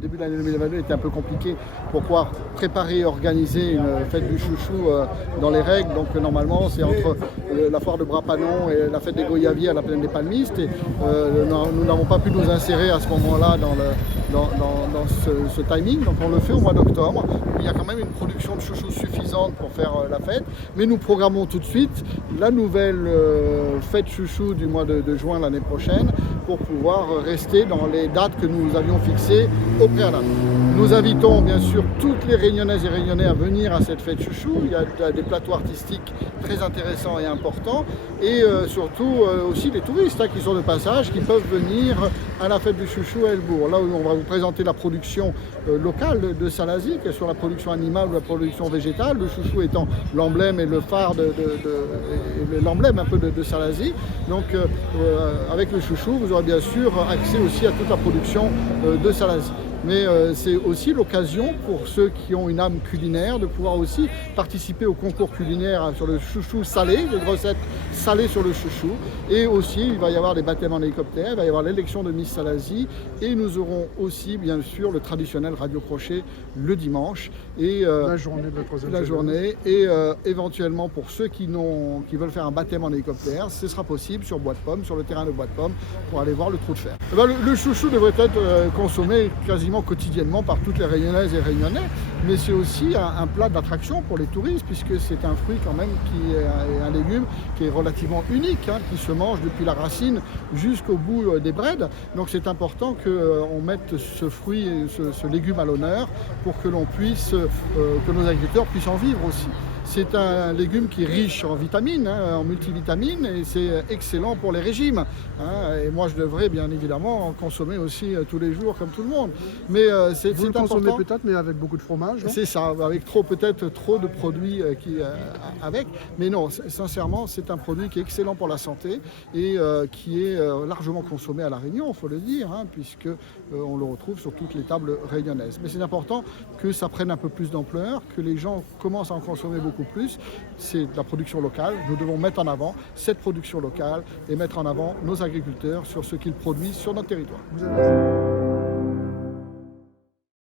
début de l'année 2022 était un peu compliqué pour pouvoir préparer et organiser une fête du chouchou dans les règles. Donc normalement c'est entre la foire de Brapanon et la fête des Goyaviers à la plaine des Palmistes. Et nous n'avons pas pu nous insérer à ce moment-là dans ce timing. Donc on le fait au mois d'octobre. Il y a quand même une production de chouchou suffisante pour faire la fête. Mais nous programmons tout de suite la nouvelle fête chouchou du mois de juin l'année prochaine pour pouvoir rester dans les dates que nous avions fixées au préalable. Nous invitons bien sûr toutes les Réunionnaises et Réunionnais à venir à cette fête chouchou. Il y a des plateaux artistiques très intéressants et importants et surtout aussi les touristes qui sont de passage, qui peuvent venir à la fête du chouchou à Helbourg. Là où on va vous présenter la production locale de Salazie, qu'elle soit la production animale ou la production végétale, le chouchou étant l'emblème et le phare l'emblème un peu de Salazie. Donc avec le chouchou, vous aurez bien sûr accès aussi à toute la production de Salazie. Mais c'est aussi l'occasion pour ceux qui ont une âme culinaire de pouvoir aussi participer au concours culinaire sur le chouchou salé, des recettes salées sur le chouchou. Et aussi, il va y avoir des baptêmes en hélicoptère, il va y avoir l'élection de Miss Salazie. Et nous aurons aussi, bien sûr, le traditionnel radio-crochet le dimanche. Et la journée de la troisième la journée. Et éventuellement, pour ceux qui veulent faire un baptême en hélicoptère, ce sera possible sur Bois de Pommes, sur le terrain de Bois de Pommes, pour aller voir le trou de fer. Le chouchou devrait être consommé quasiment quotidiennement par toutes les Réunionnaises et Réunionnais, mais c'est aussi un plat d'attraction pour les touristes, puisque c'est un fruit quand même qui est un légume qui est relativement unique, qui se mange depuis la racine jusqu'au bout des braides. Donc c'est important qu'on mette ce fruit et ce légume à l'honneur pour que l'on puisse, que nos agriculteurs puissent en vivre aussi. C'est un légume qui est riche en vitamines, en multivitamines, et c'est excellent pour les régimes. Et moi, je devrais bien évidemment en consommer aussi tous les jours, comme tout le monde. Mais c'est Vous le important. consommez peut-être, mais avec beaucoup de fromage. C'est ça, avec peut-être trop de produits avec. Mais non, sincèrement, c'est un produit qui est excellent pour la santé et qui est largement consommé à La Réunion, il faut le dire, puisque on le retrouve sur toutes les tables réunionnaises. Mais c'est important que ça prenne un peu plus d'ampleur, que les gens commencent à en consommer beaucoup plus. C'est de la production locale. Nous devons mettre en avant cette production locale et mettre en avant nos agriculteurs sur ce qu'ils produisent sur notre territoire. Vous avez raison.